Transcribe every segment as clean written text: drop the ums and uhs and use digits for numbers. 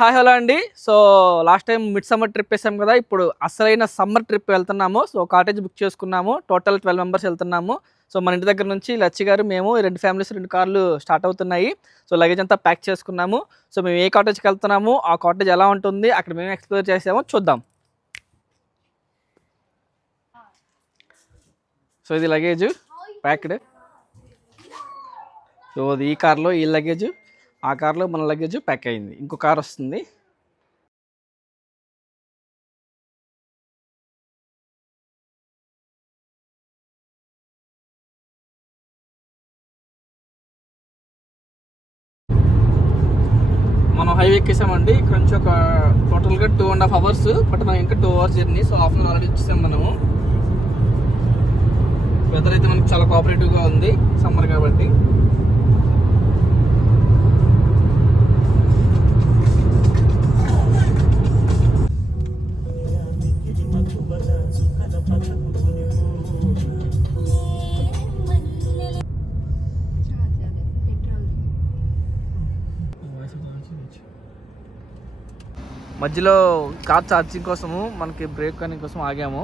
Hi hello అండి. So last time mid summer trip వేసాం కదా, ఇప్పుడు అసలైన సమ్మర్ ట్రిప్ వెళ్తున్నాము. సో కాటేజ్ బుక్ చేసుకున్నాము. టోటల్ 12 మెంబర్స్ వెళ్తున్నాము. సో మన ఇంటి దగ్గర నుంచి లచ్చి గారు, మేము 2 ఫ్యామిలీస్ 2 కార్లు స్టార్ట్ అవుతున్నాయి. సో లగేజ్ అంతా ప్యాక్ చేసుకున్నాము. సో మేము ఏ కాటేజ్కి వెళ్తున్నాము, ఆ కాటేజ్ ఎలా ఉంటుంది, అక్కడ మేము ఎక్స్ప్లోర్ చేసామో చూద్దాం. సో ఇది లగేజ్ ప్యాక్డ్. సో ఈ కార్లో ఈ లగేజ్, ఆ కార్లో మన లగేజ్ ప్యాక్ అయింది. ఇంకో కార్ వస్తుంది. మనం హైవే ఎక్కేసామండి. ఇక్కడ నుంచి ఒక టోటల్గా 2.5 hours, బట్ మనం ఇంకా 2 hours journey. So half an hour already వచ్చేసాం మనము. వెదర్ అయితే మనకి చాలా కోఆపరేటివ్గా ఉంది, సమ్మర్ కాబట్టి. మధ్యలో కార్ ఛార్జింగ్ కోసము మనకి బ్రేక్ కానీ కోసం ఆగాము.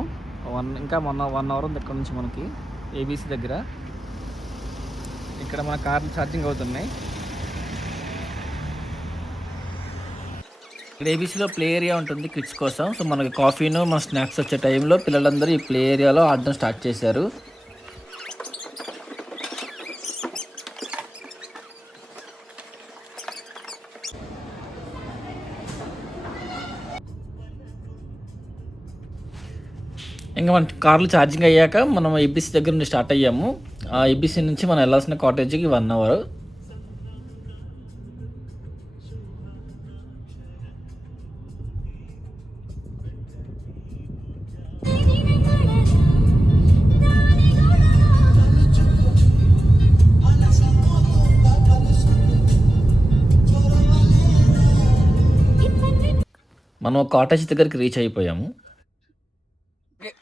ఇంకా 1 hour ఉంది ఇక్కడ నుంచి మనకి ఏబీసీ దగ్గర. ఇక్కడ మన కార్లు ఛార్జింగ్ అవుతున్నాయి. ఇక్కడ ఏబీసీలో ప్లే ఏరియా ఉంటుంది కిడ్స్ కోసం. సో మనకి కాఫీను మన స్నాక్స్ వచ్చే టైంలో పిల్లలందరూ ఈ ప్లే ఏరియాలో ఆడడం స్టార్ట్ చేశారు. ఇంకా మన కార్లు ఛార్జింగ్ అయ్యాక మనం ఏబీసీ దగ్గర నుండి స్టార్ట్ అయ్యాము. ఆ ఏబీసీ నుంచి మనం వెళ్ళాల్సిన కాటేజీకి 1 hour. మనం కాటేజ్ దగ్గరికి రీచ్ అయిపోయాము.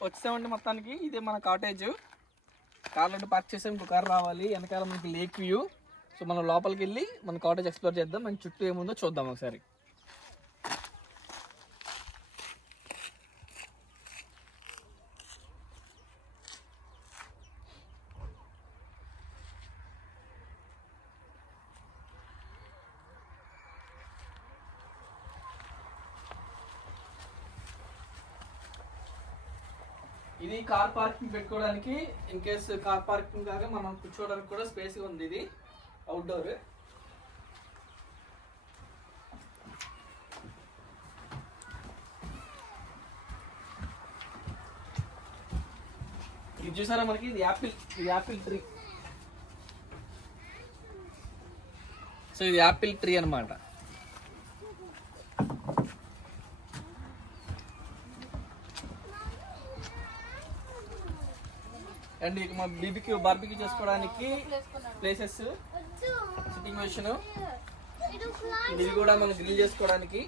వచ్చామండి. మొత్తానికి ఇదే మన కాటేజ్. కార్లు పార్క్ చేసాం. ఇంకో కార్ రావాలి. వెనకాల మనకి లేక్ వ్యూ. సో మనం లోపలికి వెళ్ళి మన కాటేజ్ ఎక్స్ప్లోర్ చేద్దాం. మన చుట్టూ ఏముందో చూద్దాం ఒకసారి. ఇది కార్ పార్కింగ్ పెట్టుకోవడానికి, ఇన్ కేస్ కార్ పార్కింగ్ కాగా మనం కూర్చోవడానికి కూడా స్పేస్ ఉంది. ఇది అవుట్డోర్. ఇది చూసారా మనకి, ఇది యాపిల్ ట్రీ. సో ఇది యాపిల్ ట్రీ అనమాట. అండ్ ఇక మా బార్బిక్యూ చేసుకోవడానికి ప్లేసెస్, సిట్టింగ్ మెషిన్. ఇది కూడా మనం గ్రిల్ చేసుకోవడానికి.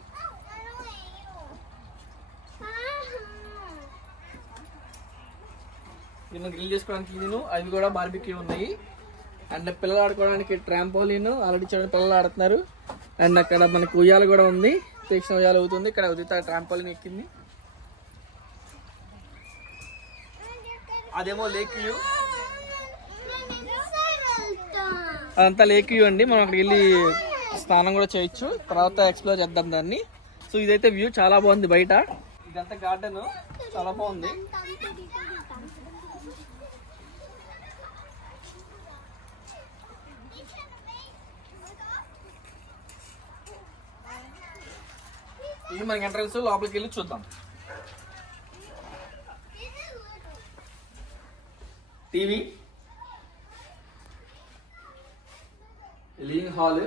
ఇది మనం గ్రిల్ చేసుకోవడానికి ఇది, అవి కూడా బార్బిక్యూ ఉన్నాయి. అండ్ పిల్లలు ఆడుకోవడానికి ట్రాంపోలిన్ ఆల్రెడీ చూడండి, పిల్లలు ఆడుతున్నారు. అండ్ అక్కడ మనకు ఉయ్యాల కూడా ఉంది. తీక్షణ ఉయ్యాల అవుతుంది. ఇక్కడ ఉదిత ట్రాంపోలిన్ ఎక్కింది. అదేమో లేక్ వ్యూ. అదంతా లేక్ వ్యూ అండి. మనం అక్కడికి వెళ్ళి స్నానం కూడా చేయొచ్చు. తర్వాత ఎక్స్ప్లోర్ చేద్దాం దాన్ని. సో ఇదైతే వ్యూ చాలా బాగుంది బయట. ఇదంతా గార్డెన్ చాలా బాగుంది. ఇది మనకి ఎంట్రన్స్. లోపలికి వెళ్ళి చూద్దాం. టీవీ, లివింగ్ హాల్,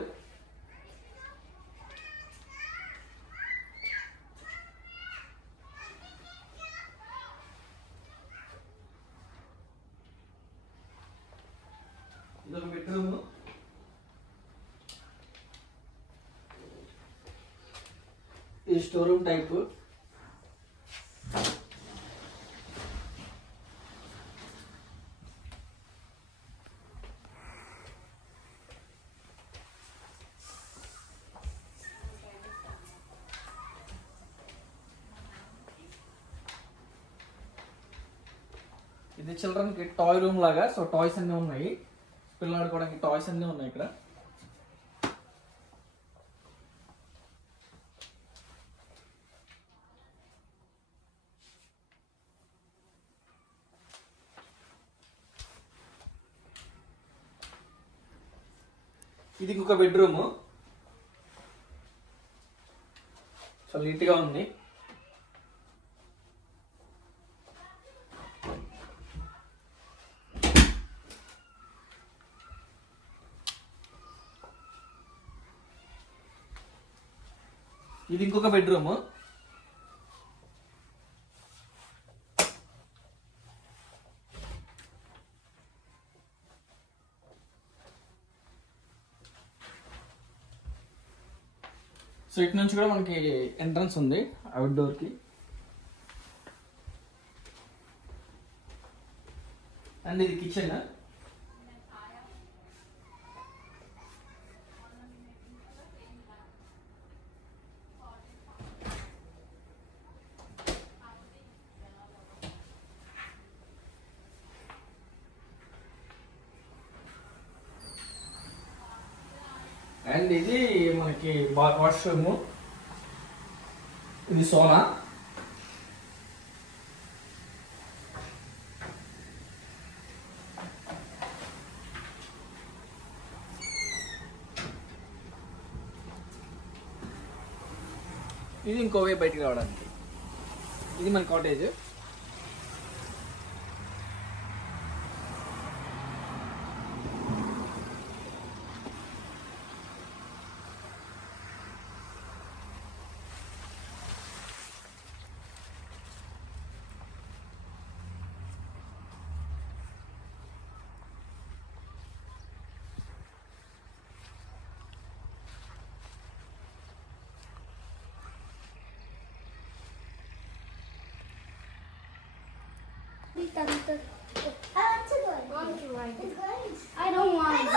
ఇదొక బెడ్రూమ్. ఇది స్టోర్ రూమ్ టైప్. ఇది చిల్డ్రన్కి టాయ్ రూమ్ లాగా. సో టాయ్స్ అన్నీ ఉన్నాయి, పిల్లలు ఆడుకోవడానికి టాయ్స్ అన్నీ ఉన్నాయి ఇక్కడ. ఇది ఇంకొక బెడ్రూము, చాలా నీట్గా ఉంది. ఇది ఇంకొక బెడ్రూము. సో ఇటు నుంచి కూడా మనకి ఎంట్రన్స్ ఉంది అవుట్డోర్కి. అండ్ ఇది కిచెన్. అండ్ ఇది మనకి వాష్రూమ్. ఇది సోనా. ఇది ఇంకో వే బయటికి రావడానికి. ఇది మన cottage. I don't want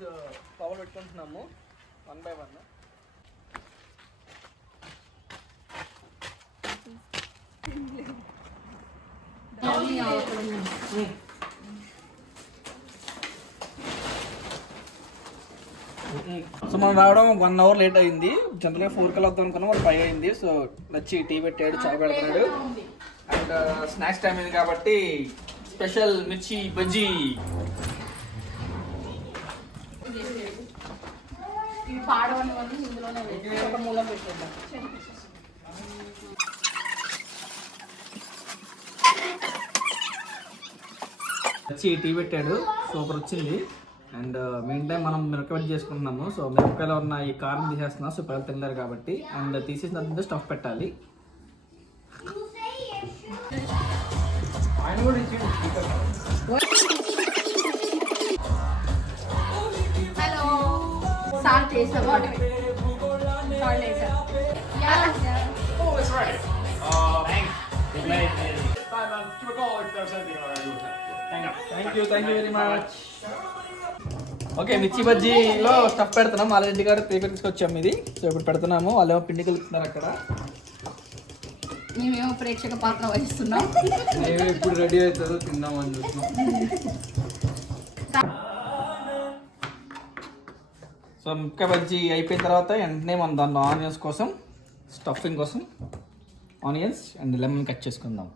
to. Power పెట్టుకుంటున్నాము 1 by 1. సో మనం రావడం 1 hour లేట్ అయింది. జనరల్గా 4 కల్లా వద్దాం అనుకున్నాం, 5 అయింది. సో వచ్చి టీ పెట్టాడు, చాయ్ పెడుతున్నాడు. అండ్ స్నాక్స్ టైం అయింది కాబట్టి స్పెషల్ మిర్చి బజ్జీ. వచ్చి టీ పెట్టాడు, సూపర్ వచ్చింది. అండ్ మెయిన్ టైం మనం మిరపకాయ చేసుకుంటున్నాము. సో మిరపకాయలో ఉన్న ఈ కారం తీసేస్తున్నాం, సో పిల్లలు తినలేరు కాబట్టి. అండ్ తీసేసిన తర్వాత స్టఫ్ పెట్టాలి. Hello. Salt is the water. Salt is the. Yeah. Oh, that's right. Thanks. It made me. Give a call if there's anything I want to do with that. Thank you very much. Okay, మిర్చి బజ్జీలో స్టఫ్ పెడుతున్నాం. ఆల్రెడీ గారు పేపర్ తీసుకొచ్చాము ఇది. సో ఇప్పుడు పెడుతున్నాము. వాళ్ళు ఏమో పిండి కలుపుతున్నారు అక్కడ. మేమేమో ప్రేక్షక పాత్ర వహిస్తున్నాం. మేము ఎప్పుడు రెడీ అవుతుందో తిందామని చూస్తున్నాం. సో మిరపకాయ బజ్జీ అయిపోయిన తర్వాత వెంటనే మనం దాంట్లో ఆనియన్స్ కోసం, స్టఫింగ్ కోసం ఆనియన్స్ అండ్ లెమన్ కట్ చేసుకుందాం.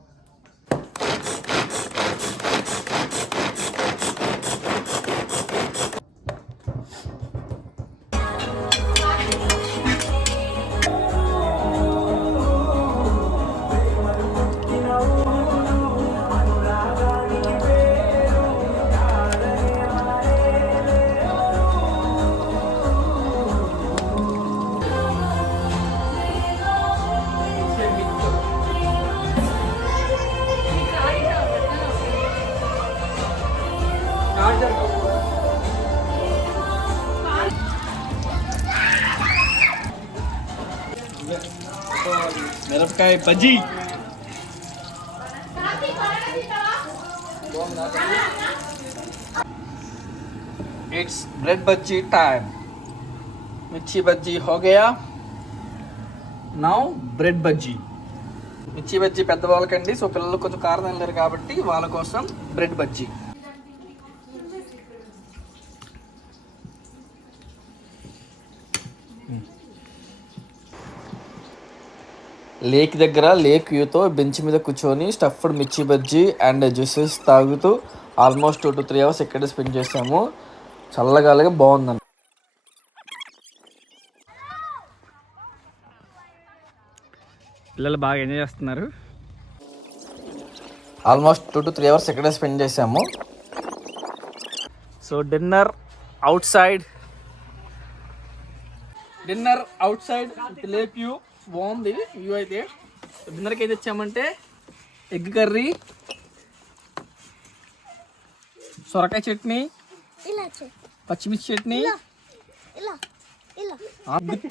మిరపకాయ బజ్జీ. इट्स ब्रेड बज्जी टाइम. मिर्ची बज्जी हो गया. Now bread bajji. మిర్చి బజ్జీ పెద్దవాళ్ళకండి, సో పిల్లలు కొంచెం కారం తినలేరు కాబట్టి వాళ్ళ కోసం బ్రెడ్ బజ్జీ. లేక్ దగ్గర లేక్ వ్యూతో బెంచ్ మీద కూర్చొని stuffed mirchi bajji and juices తాగుతూ ఆల్మోస్ట్ 2 to 3 hours ఇక్కడే స్పెండ్ చేసాము. చల్లగాలిగా బాగుందండి. పిల్లలు బాగా ఎంజాయ్ చేస్తున్నారు. ఆల్మోస్ట్ 2 to 3 hours ఇక్కడే స్పెండ్ చేసాము. So dinner outside with lake view. బాగుంది వ్యూ అయితే. డిన్నర్కి అయితే వచ్చామంటే ఎగ్ కర్రీ, సొరకాయ చట్నీ, పచ్చిమిర్చి చట్నీ, గుత్తి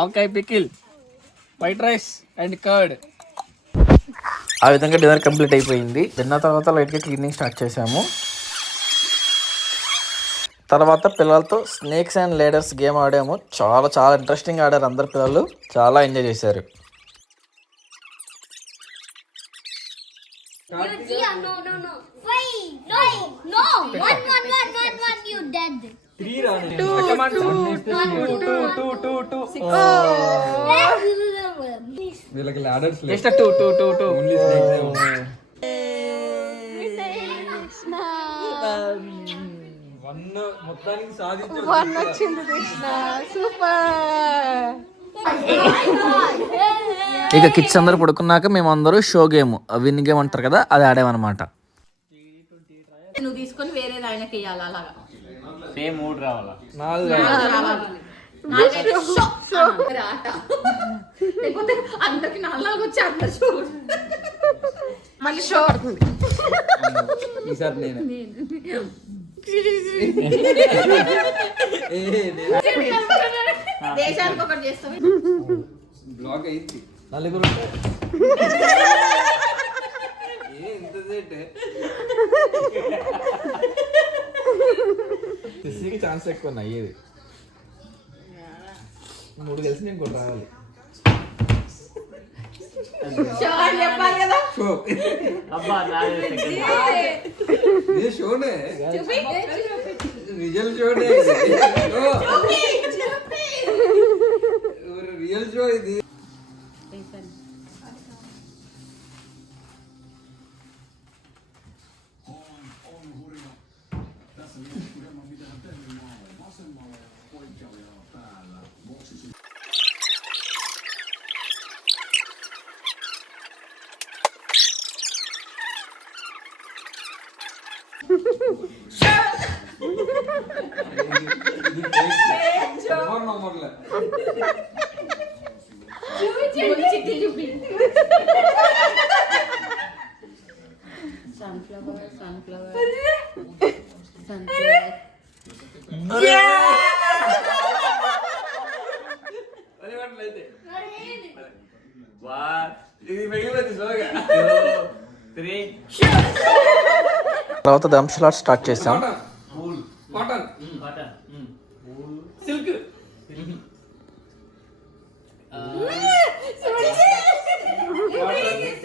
ఆవకాయ pickle, white rice and curd. ఆ విధంగా డిన్నర్ కంప్లీట్ అయిపోయింది. డిన్నర్ తర్వాత లైట్గా క్లీనింగ్ స్టార్ట్ చేసాము. తర్వాత పిల్లలతో స్నేక్స్ అండ్ లేడర్స్ గేమ్ ఆడాము. చాలా ఇంట్రెస్టింగ్ ఆడారు అందరు పిల్లలు, చాలా ఎంజాయ్ చేశారు. You dead. 3 రాని. వీళ్ళకి లాడర్స్ లేవు. Just a two. Only snakes. మొత్తానికి సాధించారు. ఇక కిడ్స్ అందరు పడుకున్నాక మేము అందరూ షో గేమ్, విన్ గేమ్ అంటారు కదా, అది ఆడామన్నమాట. నువ్వు తీసుకొని వేరే ఆయనకి ఇవ్వాలి. అలాగా సేమ్ 3 రావాలా? 4 ఆట లేకపోతే అందరికి 4 వచ్చి అందరు షో మళ్ళీ షో పడుతుంది. ఈసారి నేనే. దేశానికి ఒకటి చేస్తాం. బ్లాక్ అయింది. నలుగురు తెస్సీకి ఛాన్స్ ఎక్కువ అయ్యేది. 3 కలిసి నేను కూడా రావాలి. చెప్పాలి కదా. షో అబ్బా షోనే రియల్ షోనే. రియల్ షో ఇది. తర్వాత దంశలాట్ స్టార్ట్ చేసాం. Cotton silk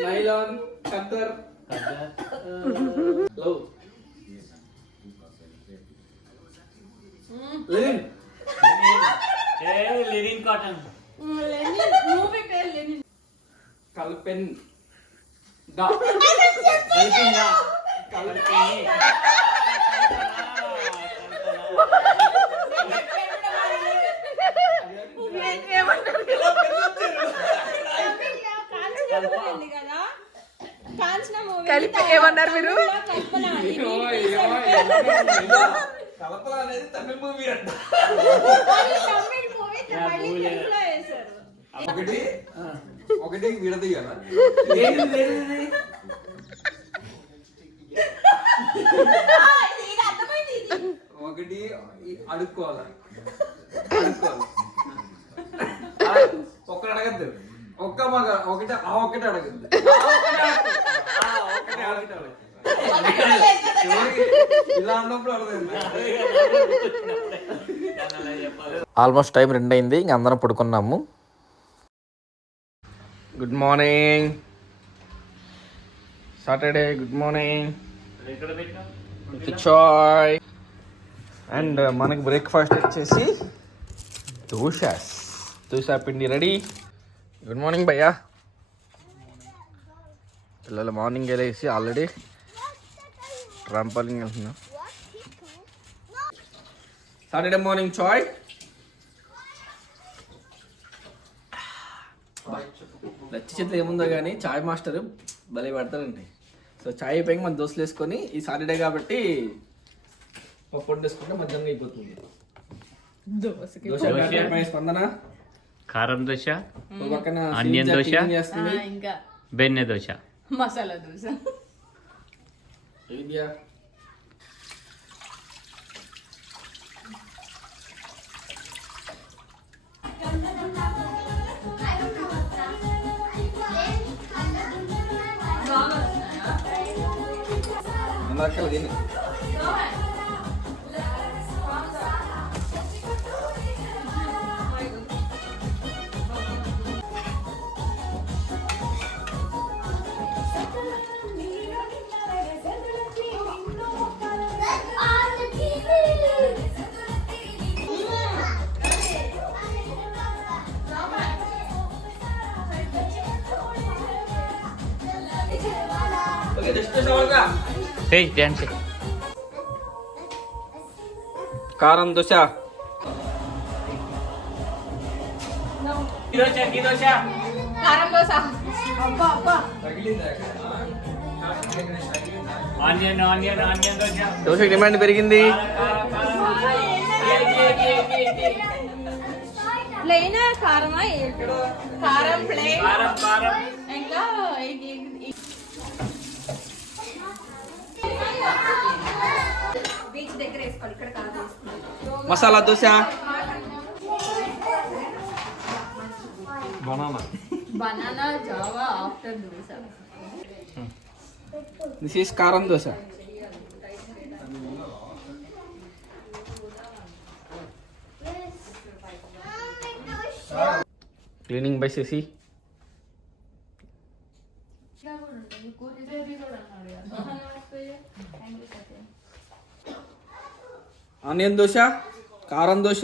nylon khaddar linen లిరిన్ కాటన్ మూవీ పేరు లెనిన్. కల్పెన్ కలిపి ఏమన్నారు మీరు? కలపల అనేది తమిళ మూవీ అంట. ఒకటి విడదీయాల. ఒకటి అడుక్కోవాలి. ఒక్కటి అడగద్దు. ఒక్క మగ ఒకటి ఆ ఒక్కటి అడగద్దు. ఇలా అన్నప్పుడు అర్థమైంది. ఆల్మోస్ట్ టైం 2 అయింది, ఇంక అందరం పడుకున్నాము. Good morning Saturday, good morning. చాయ్ అండ్ మనకి బ్రేక్ఫాస్ట్ వచ్చేసి దోశ పిండి రెడీ. గుడ్ మార్నింగ్ భయ్యా. పిల్లలు మార్నింగ్ వెళ్ళేసి ఆల్రెడీ ట్రంపాలింగ్ వెళ్తున్నా. సాటర్డే మార్నింగ్ చాయ్. లచ్చి చేతిలో ఏముందో కానీ చాయ్ మాస్టర్ భలే పెడతారండి. సో చాయ్ అయిపోయి మన దోశలు వేసుకొని, ఈ సాటర్డే కాబట్టి పప్పు వండేసుకుంటే మధ్యాహ్నం అయిపోతుంది. దోశ పై స్పందన కారం దోశ, ఓ పక్కన ఆనియన్ శ్రీజ దోశ, clean చేస్తుంది. ఇంకా బెన్నె దోశ. మసాలా దోశ. ఐడియా. అందరికీ తిని హే డ్యాన్స్. కారం దోశ. కారం దోశ. అబ్బా అబ్బా. Onion onion onion dosa. దోశకి డిమాండ్ పెరిగింది. ప్లెయిన్ కారమా? కారం ప్లెయిన్. కారం కారం. ఇంకా బీచ్ దగ్గర వేసుకోవాలి, ఇక్కడ కాదు వేసుకోవాలి. మసాలా dosa. Banana Java after dosa. This is కారం దోశ. క్లీనింగ్ బై చేసి ఆనియన్ దోశ, కారం దోశ,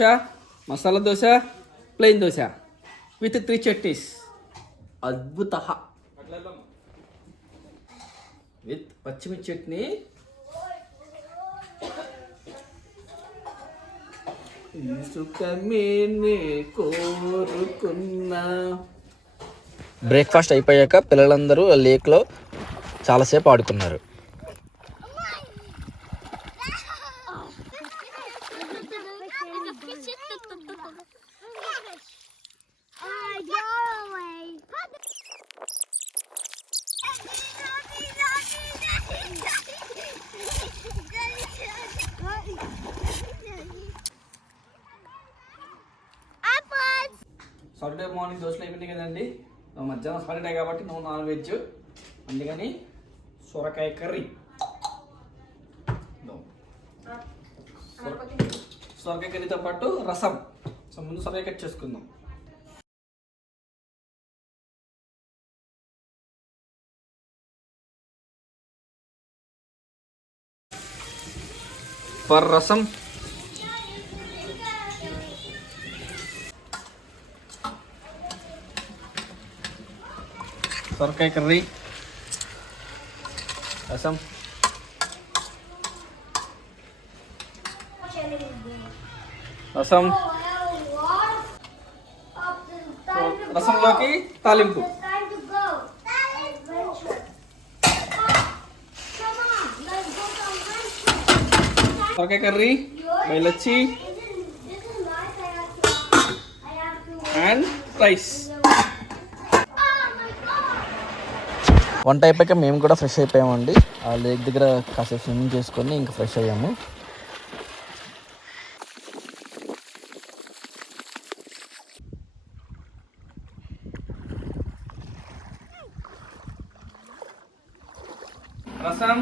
మసాలా దోశ, ప్లెయిన్ దోశ విత్ 3 చట్నీస్. అద్భుత. విత్ పచ్చిమిర్చి చట్నీ. బ్రేక్ఫాస్ట్ అయిపోయాక పిల్లలందరూ లేక్లో చాలాసేపు ఆడుకున్నారు. సాటర్డే మార్నింగ్ దోశలు అయిపోయినాయి కదండి. మధ్యాహ్నం సాటర్డే కాబట్టి నో నాన్ వెజ్, అందుకని సొరకాయ కర్రీ. సొరకాయ కర్రీతో పాటు రసం. సో ముందు సొరకాయ కట్ చేసుకుందాం. ఫర్ రసం సొరకాయ కర్రీ, రసం, రసంలోకి తాలింపు. సొరకాయ curry by Lachchi and rice. వంట అయిపోయాక మేము కూడా ఫ్రెష్ అయిపోయామండి. ఆ లేక్ దగ్గర కాసేపు స్విమ్మింగ్ చేసుకొని ఇంకా ఫ్రెష్ అయ్యాము. రసం,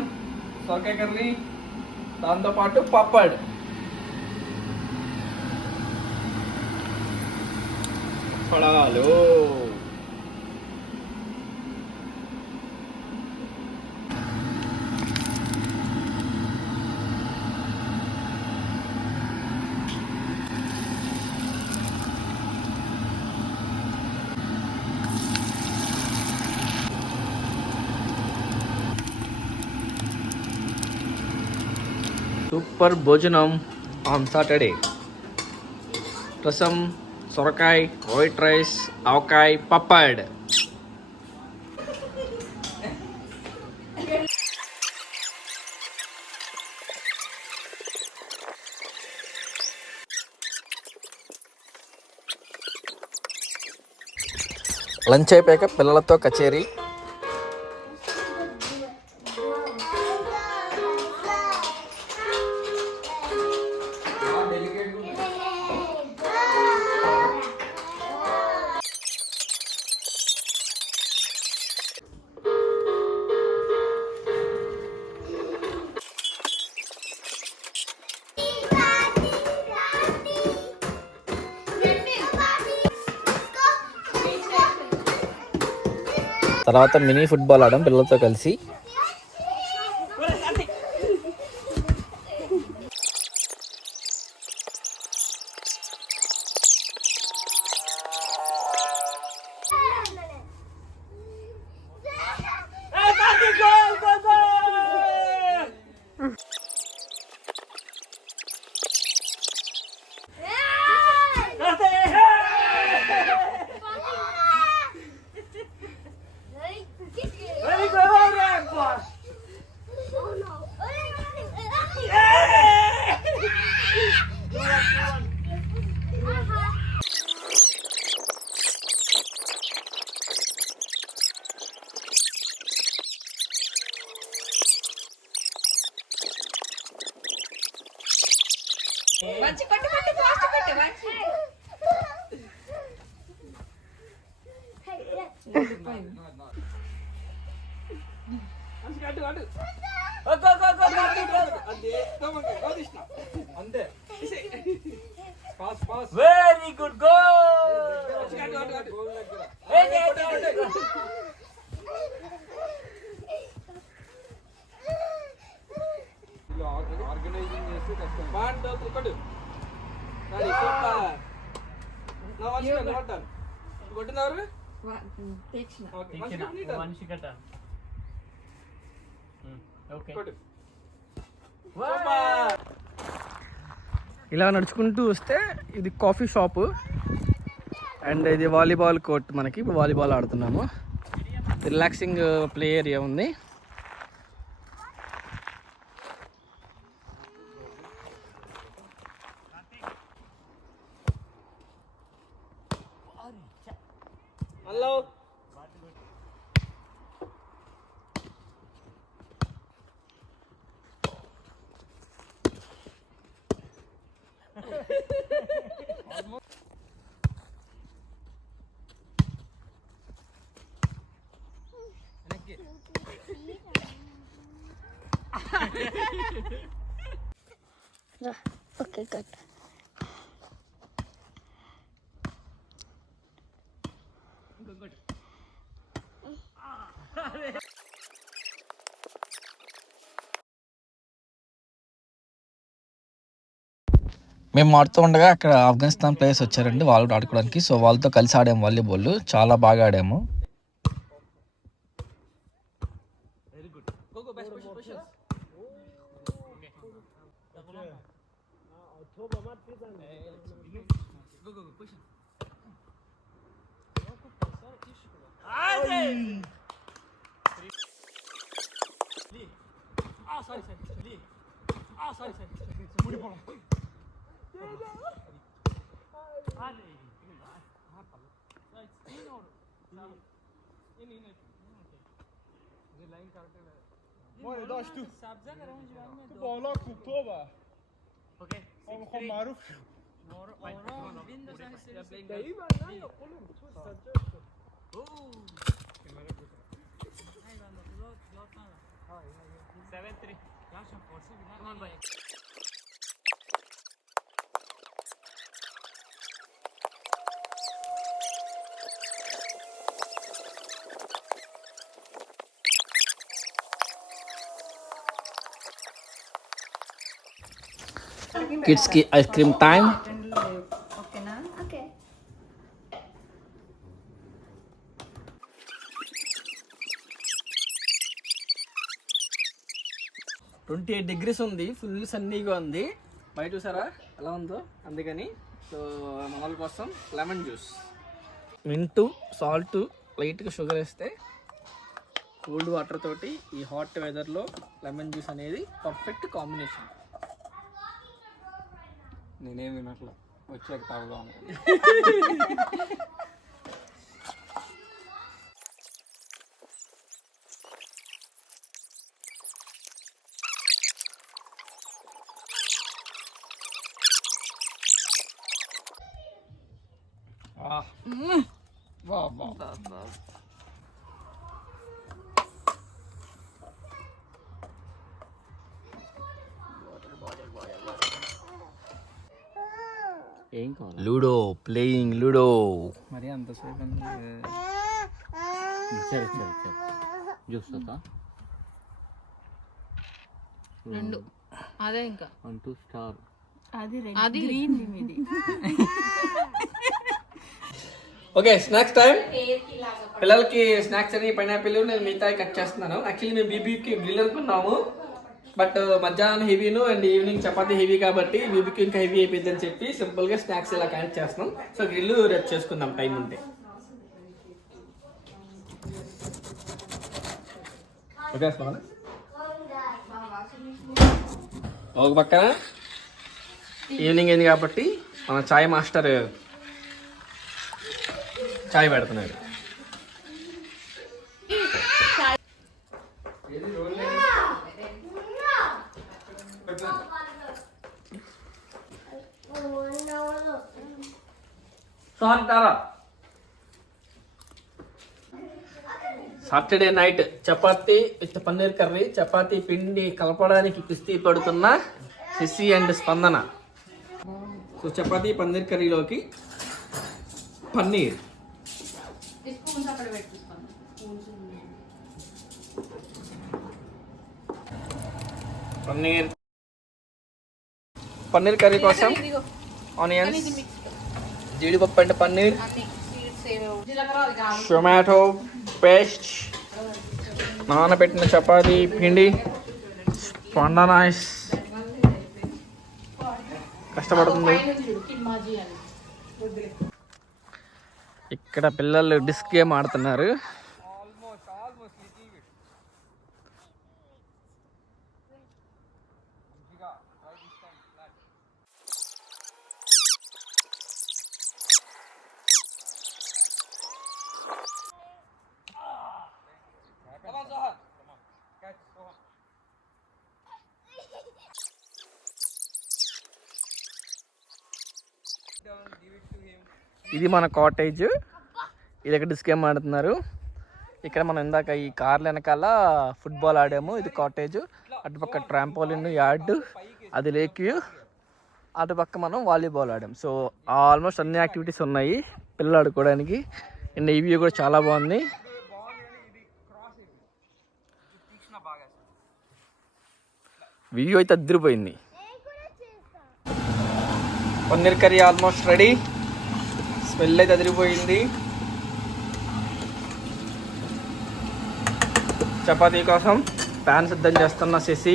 దాంతోపాటు పప్పడ్. పడాలు. సూపర్ భోజనం ఆన్ సాటర్డే. రసం, సొరకాయ, వైట్ రైస్, ఆవకాయ, పప్పడ్. లంచ్ అయిపోయాక పిల్లలతో కచేరీ. తర్వాత మినీ ఫుట్బాల్ ఆడడం పిల్లలతో కలిసి. మంచి కొట్టు కొట్టు ఫాస్ట్ కొట్టు మంచి వెరీ గుడ్ గోల్. ఆర్గనైజింగ్ చేస్తే కష్టం. కొట్టినవారు తీక్షణ మనిషి కట్ట. ఓకే. ఇలా నడుచుకుంటూ వస్తే ఇది కాఫీ షాపు అండ్ ఇది వాలీబాల్ కోర్ట్. మనకి ఇప్పుడు వాలీబాల్ ఆడుతున్నాము. రిలాక్సింగ్ ప్లే ఏరియా ఉంది. Hello Okay, good. మేము ఆడుతూ ఉండగా అక్కడ ఆఫ్ఘనిస్తాన్ ప్లేయర్స్ వచ్చారండి వాళ్ళు ఆడుకోవడానికి. సో వాళ్ళతో కలిసి ఆడాము వాలీబాల్. చాలా బాగా ఆడాము. ما داشت تو تو بالا کوبتوبه اوکی. خب معروف شد కిడ్స్ కి ఐస్ క్రీమ్ టైం. ఓకేనా? ఓకే. 28 degrees ఉంది, ఫుల్ సన్నీగా ఉంది. బయట చూసారా ఎలా ఉందో, అందుకని సో మన వాళ్ళ కోసం లెమన్ జ్యూస్, మింటు, సాల్ట్, లైట్గా షుగర్ వేస్తే కూల్డ్ వాటర్ తోటి ఈ హాట్ వెదర్లో లెమన్ జ్యూస్ అనేది పర్ఫెక్ట్ కాంబినేషన్. నేనేం వినట్లా, వచ్చాక తాగుదాం. ఏం కావాలి? Ludo, playing ludo. మరి అంతసేపు సరే జ్యూస్ వస్తా. 2 అదే ఇంకా 1 2 స్టార్. అది గ్రీన్ ఇది. Okay, snacks time. పిల్లలకి స్నాక్స్ అని పైనాపిల్, నేను మిగతాయి కట్ చేస్తున్నాను. యాక్చువల్లీ మేము బీబీకి గ్రిల్ అనుకున్నాము, బట్ మధ్యాహ్నం హెవీను అండ్ ఈవినింగ్ చపాతీ హెవీ కాబట్టి బీబీకి ఇంకా హెవీ అయిపోయింది అని చెప్పి సింపుల్గా స్నాక్స్ ఇలా కనెక్ట్ చేస్తున్నాం. సో గ్రిల్ రేపు చేసుకుందాం టైం ఉంటే. ఓకే, ఒక పక్కన ఈవినింగ్ అయింది కాబట్టి మన చాయ్ మాస్టర్ చాయ్ పెడుతున్నాడు. సాటర్డే నైట్ చపాతీ విత్ పన్నీర్ కర్రీ. చపాతీ పిండి కలపడానికి కుస్తీ పడుతున్న శశి అండ్ స్పందన. సో చపాతీ పన్నీర్ కర్రీలోకి పన్నీర్, పన్నీర్ కర్రీ కోసం ఆనియన్స్, జీడిపప్పు అండ్ పన్నీర్, టొమాటో పేస్ట్, నానబెట్టిన చపాతీ పిండి. స్పందన కష్టపడుతుంది. ఇక్కడ పిల్లలు డిస్క్ గేమ్ ఆడుతున్నారు. ఇది మన కాటేజ్. ఇది ఎక్కడ డిస్క్ గేమ్ ఆడుతున్నారు. ఇక్కడ మనం ఇందాక ఈ కార్ల వెనకాల ఫుట్బాల్ ఆడాము. ఇది కాటేజ్. అటుపక్క ట్రాంపోలిన్ యార్డ్, అది లేక్ వ్యూ. అటుపక్క మనం వాలీబాల్ ఆడాం. సో ఆల్మోస్ట్ అన్ని యాక్టివిటీస్ ఉన్నాయి పిల్లలు ఆడుకోవడానికి. అండ్ ఈ వ్యూ కూడా చాలా బాగుంది. వ్యూ అయితే అదిరిపోయింది. Paneer curry almost ready. Smell అయితే అదిరిపోయింది. చపాతీ కోసం ప్యాన్ సిద్ధం చేస్తున్న శశి,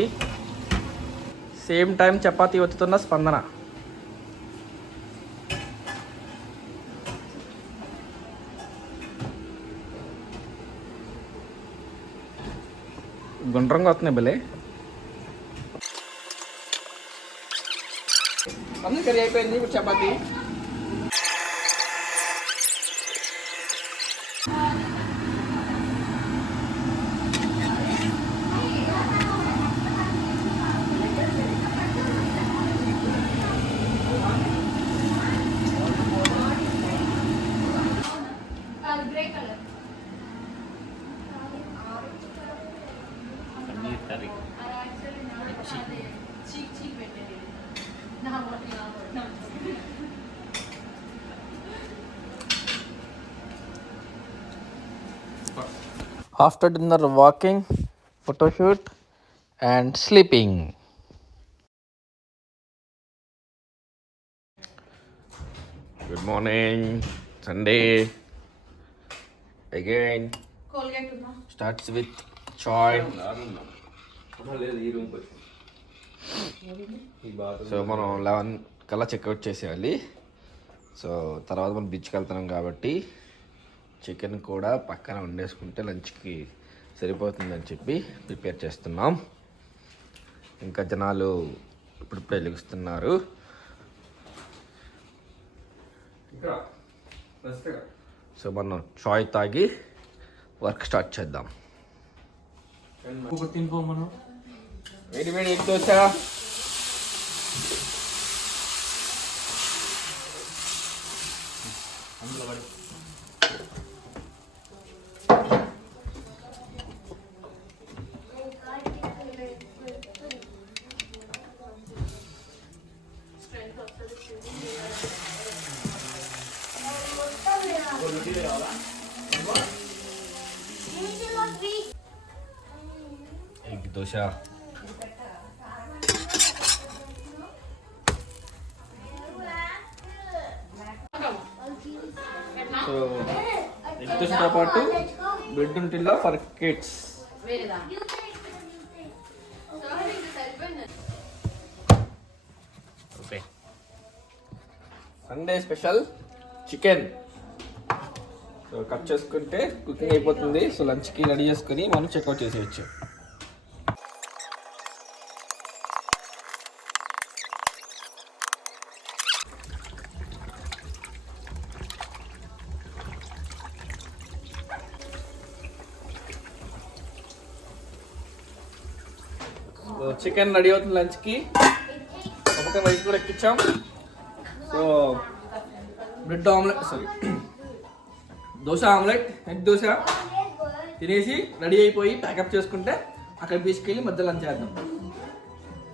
సేమ్ టైం చపాతీ ఒత్తుతున్న స్పందన. గుండ్రంగా వస్తున్నాయి భలే. పన్నీర్ కర్రీ అయిపోయింది. ఇప్పుడు చపాతీ. Paneer curry. After dinner, walking, photo shoot, and sleeping. Good morning, Sunday. Again, starts with chai. So మనం 11 కల్లా చెక్అవుట్ చేసేయాలి. సో తర్వాత మనం బీచ్కి వెళ్తున్నాం కాబట్టి చికెన్ కూడా పక్కన వండేసుకుంటే లంచ్కి సరిపోతుందని చెప్పి ప్రిపేర్ చేస్తున్నాం. ఇంకా జనాలు ఇప్పుడిప్పుడే లెగుస్తున్నారు. సో మనం చాయ్ తాగి వర్క్ స్టార్ట్ చేద్దాం. వేడి వేడి egg dosa. Egg dosa. So egg దోశతో పాటు బ్రెడ్ ఉంటుందా for kids. Okay, Sunday special chicken. So cut చేసుకుంటే కుకింగ్ అయిపోతుంది. సో లంచ్కి రెడీ చేసుకుని మనం చెక్అవుట్ చేసేయచ్చు. సో చికెన్ రెడీ అవుతుంది లంచ్కి. ఒక పక్కన రైస్ కూడా ఎక్కించాం. So bread omelette, sorry dosa omelette, egg dosa తినేసి రెడీ అయిపోయి ప్యాకప్ చేసుకుంటే అక్కడ బీచ్కి వెళ్ళి మధ్య లంచ్ చేద్దాం.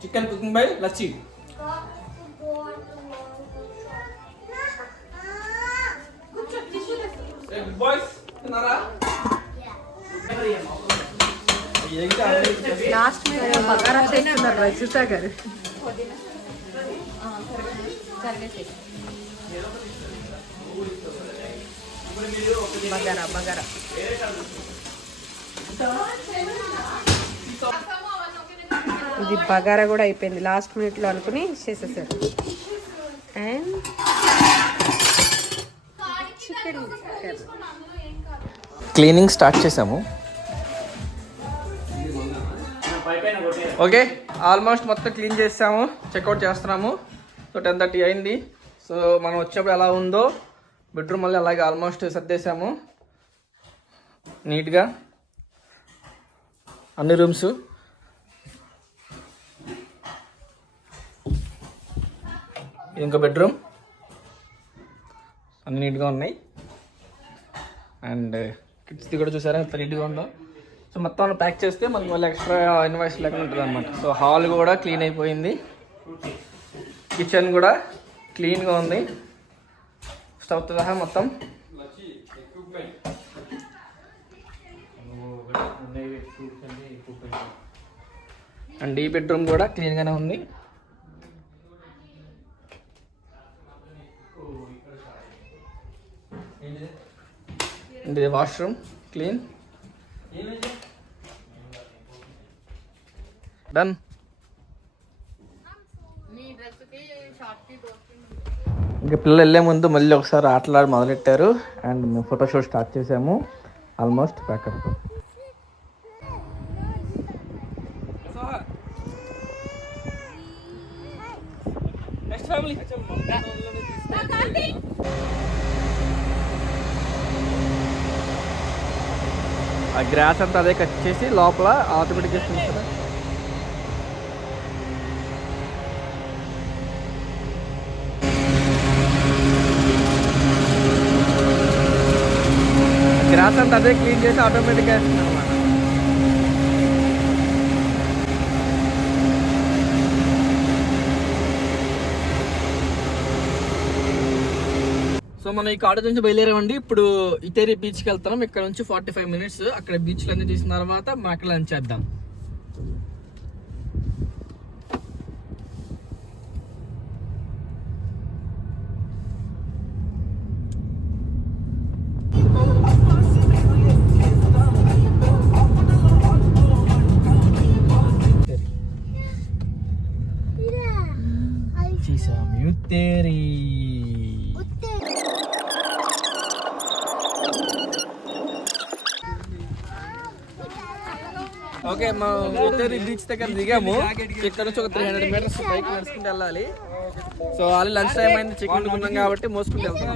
Chicken cooking by Lachchi. బాయ్స్ తిన్నారా? లాస్ట్ మీద బగారా చేస్తున్నారు రచిత గారు. బగారా బగారా ఇది బగారా కూడా అయిపోయింది లాస్ట్ మినిట్లో అనుకుని చేసేసారు. అండ్ చికెన్ క్లీనింగ్ స్టార్ట్ చేసాము. ఓకే, ఆల్మోస్ట్ మొత్తం క్లీన్ చేసాము, చెక్అవుట్ చేస్తున్నాము. సో 10:30 అయింది. సో మనం వచ్చేప్పుడు ఎలా ఉందో బెడ్రూమ్ మళ్ళీ అలాగే ఆల్మోస్ట్ సర్దేశాము నీట్గా అన్ని రూమ్స్. ఇంకో బెడ్రూమ్ అన్ని నీట్గా ఉన్నాయి. అండ్ కిడ్స్ది కూడా చూసారా ఎంత నీట్గా ఉందో. సో మొత్తం ప్యాక్ చేస్తే మనకి మళ్ళీ ఎక్స్ట్రా ఇన్వాయిస్ లేకుండా ఉంటుంది అనమాట. సో హాల్ కూడా క్లీన్ అయిపోయింది, కిచెన్ కూడా క్లీన్గా ఉంది, స్టవ్తో సహా మొత్తం. అండ్ ఈ బెడ్రూమ్ కూడా క్లీన్గానే ఉంది. అండ్ ఇది వాష్రూమ్ క్లీన్. డన్. ఇంకా పిల్లలు వెళ్ళే ముందు మళ్ళీ ఒకసారి ఆటలాడి మొదలెట్టారు. అండ్ మేము ఫోటోషూట్ స్టార్ట్ చేసాము. Almost pack up. ఆ గ్రాస్ అంతా అదే కట్ చేసి లోపల ఆటోమేటిక్గా చూస్తారా. గ్రాస్ అంతా అదే క్లీన్ చేసి ఆటోమేటిక్గా వేస్తుంది అనమాట. సో మనం ఈ కాటేజ్ నుంచి బయలుదేరామండి. ఇప్పుడు ఇటేరి బీచ్కి వెళ్తున్నాం. ఇక్కడ నుంచి 45 minutes. అక్కడ బీచ్లు అన్ని తీసిన తర్వాత మనం అక్కడ లంచ్ చేద్దాం. ఇటేరి ఓకే, మనం ఇటేరి బీచ్ దగ్గర దిగాము. ఇక్కడ నుంచి ఒక 300 meters పైకి నడుచుకుంటూ వెళ్ళాలి. సో ఆల్రెడీ లంచ్ టైం అయింది, చికెన్ వండుకున్నాం కాబట్టి మోసుకుంటూ వెళ్తాం.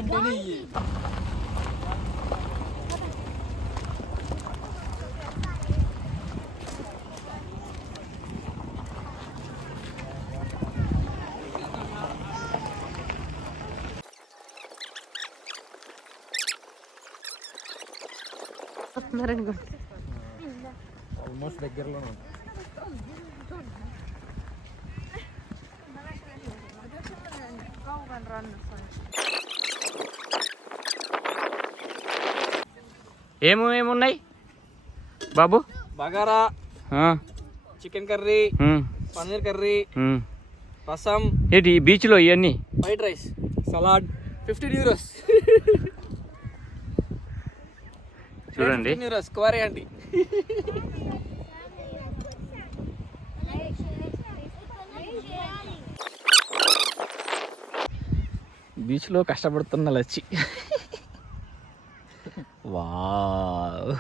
ఆల్మోస్ట్ దగ్గరలో ఏమేమున్నాయి బాబు? Bagara, chicken curry, paneer curry, rasam, ఏంటి ఈ బీచ్లో ఇవన్నీ? White rice, salad. 15 euros. చూడండి 15 euros క్వారీ అండి. బీచ్లో కష్టపడుతున్న లచ్చి. వావ్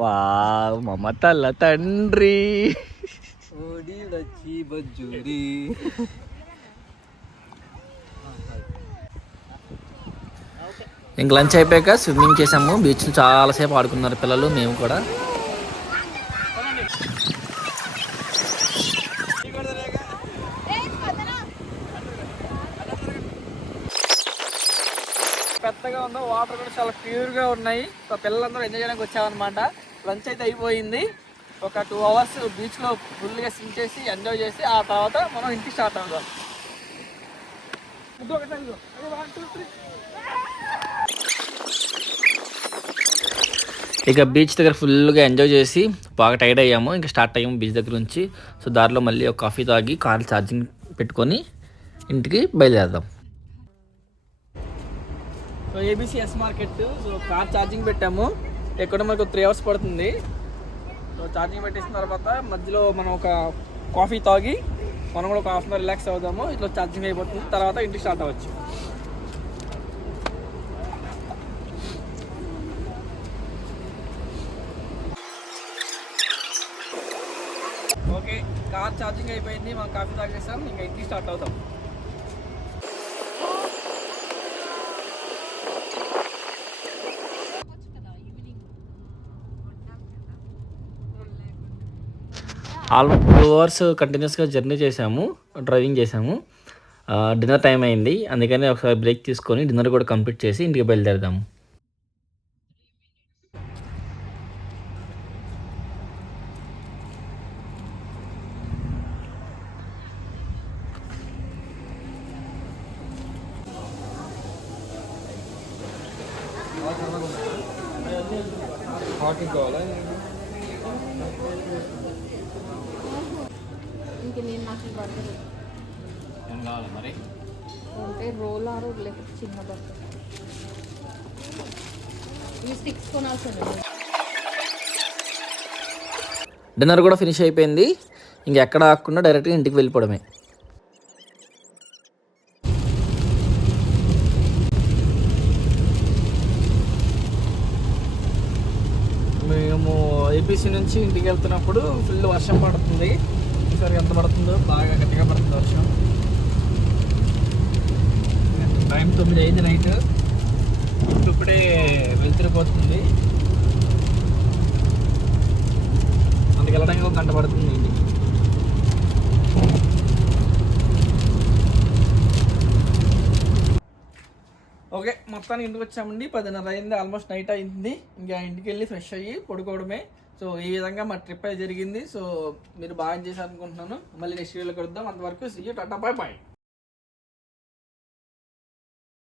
వావ్ మమతల తండ్రి. ఇంక లంచ్ అయిపోయాక స్విమ్మింగ్ చేసాము. బీచ్ చాలాసేపు ఆడుకున్నారు పిల్లలు, మేము కూడా. పెద్దగా ఉందో, వాటర్ కూడా చాలా ప్యూర్గా ఉన్నాయి. సో పిల్లలందరూ ఎంజాయ్ చేయడానికి వచ్చామన్నమాట. లంచ్ అయితే అయిపోయింది. ఒక 2 hours బీచ్లో ఫుల్గా స్విమ్ చేసి ఎంజాయ్ చేసి ఆ తర్వాత మనం ఇంటికి స్టార్ట్ అవుతాం. ఇక బీచ్ దగ్గర ఫుల్గా ఎంజాయ్ చేసి బాగా టైర్డ్ అయ్యాము. ఇంకా స్టార్ట్ అయ్యాము బీచ్ దగ్గర నుంచి. సో దారిలో మళ్ళీ ఒక కాఫీ తాగి కార్ ఛార్జింగ్ పెట్టుకొని ఇంటికి బయలుదేరదాం. So ABCS market. So car charging పెట్టాము. ఎక్కడ మనకు 3 hours పడుతుంది. సో ఛార్జింగ్ పెట్టేసిన తర్వాత మధ్యలో మనం ఒక కాఫీ తాగి మనం కూడా ఒక 1/2 hour రిలాక్స్ అవుదాము. ఇట్లా ఛార్జింగ్ అయిపోతుంది. తర్వాత ఇంటికి స్టార్ట్ అవ్వచ్చు. ఓకే, కార్ ఛార్జింగ్ అయిపోయింది, మనం కాఫీ తాగేసాం. ఇంకా ఇంటికి స్టార్ట్ అవుతాం. ఆల్మోస్ట్ 2 hours కంటిన్యూస్గా జర్నీ చేసాము, డ్రైవింగ్ చేసాము. డిన్నర్ టైం అయింది, అందుకని ఒకసారి బ్రేక్ తీసుకొని డిన్నర్ కూడా కంప్లీట్ చేసి ఇంటికి బయలుదేరదాము. ఇంక నేను నాకు బర్గర్ ఏం కావాలి మరి? ఉంటే రోల్ ఆరు లేకపోతే చిన్న బర్గర్. ఇవి స్టిక్స్ కొనాల్సింది. డిన్నర్ కూడా ఫినిష్ అయిపోయింది. ఇంకా ఎక్కడ ఆకుండా డైరెక్ట్గా ఇంటికి వెళ్ళిపోవడమే. మేము ఏపీసీ నుంచి ఇంటికి వెళ్తున్నప్పుడు ఫుల్ వర్షం పడుతుంది. ఈసారి ఎంత పడుతుందో, బాగా గట్టిగా పడుతుంది వర్షం. టైం 9 అయింది నైట్. ఇప్పుడే వెళ్తురిపోతుంది. మనకి వెళ్ళడానికి ఒక గంట పడుతుంది ఇంటికి. ఓకే, మొత్తానికి ఇంటికి వచ్చామండి. 10:30 అయింది, ఆల్మోస్ట్ నైట్ అయింది. ఇంకా ఇంటికి వెళ్ళి ఫ్రెష్ అయ్యి పడుకోవడమే. సో ఈ విధంగా మా ట్రిప్ అయితే జరిగింది. సో మీరు బాగా చేశారు అనుకుంటున్నాను. మళ్ళీ నెక్స్ట్ వీడియోలో కలుద్దాం. అంతవరకు see you, tata, bye by.